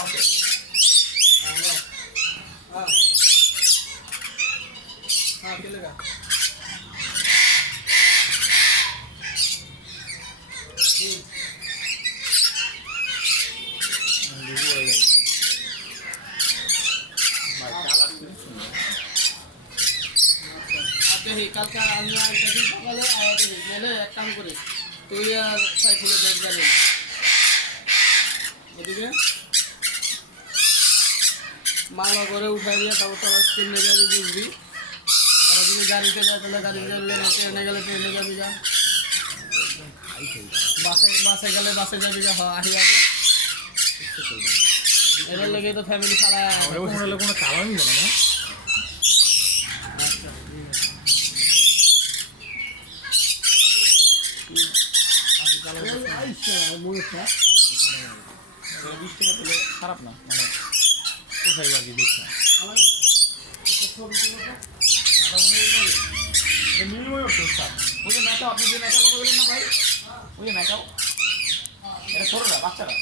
हाँ चलेगा দেখি কালকে আমি একদিন সকালে আয়া দেখি গেলে এক কাম করি তুই আর সাইকেলে ব্যাগ গেলেন ওদিকে মালা করে উঠাই দিয়ে তারপর তোরা ট্রেনে যাবি বুঝবি ওরা যদি গাড়িতে যায় তাহলে গাড়িতে যাবে ট্রেনে গেলে ট্রেনে যাবি যা বাসে গেলে বাসে যাবি যা আহি আগে এর লেগে তো ফ্যামিলি ছাড়া কোনো কারণই জানে না খারাপ না মানে কোথায় বাকি দেখছে ওই যে ম্যাচাও আপনি যে ম্যাচাও কথা বললেন না ভাই ওই যে ম্যাচাও এটা ছোটরা বাচ্চারা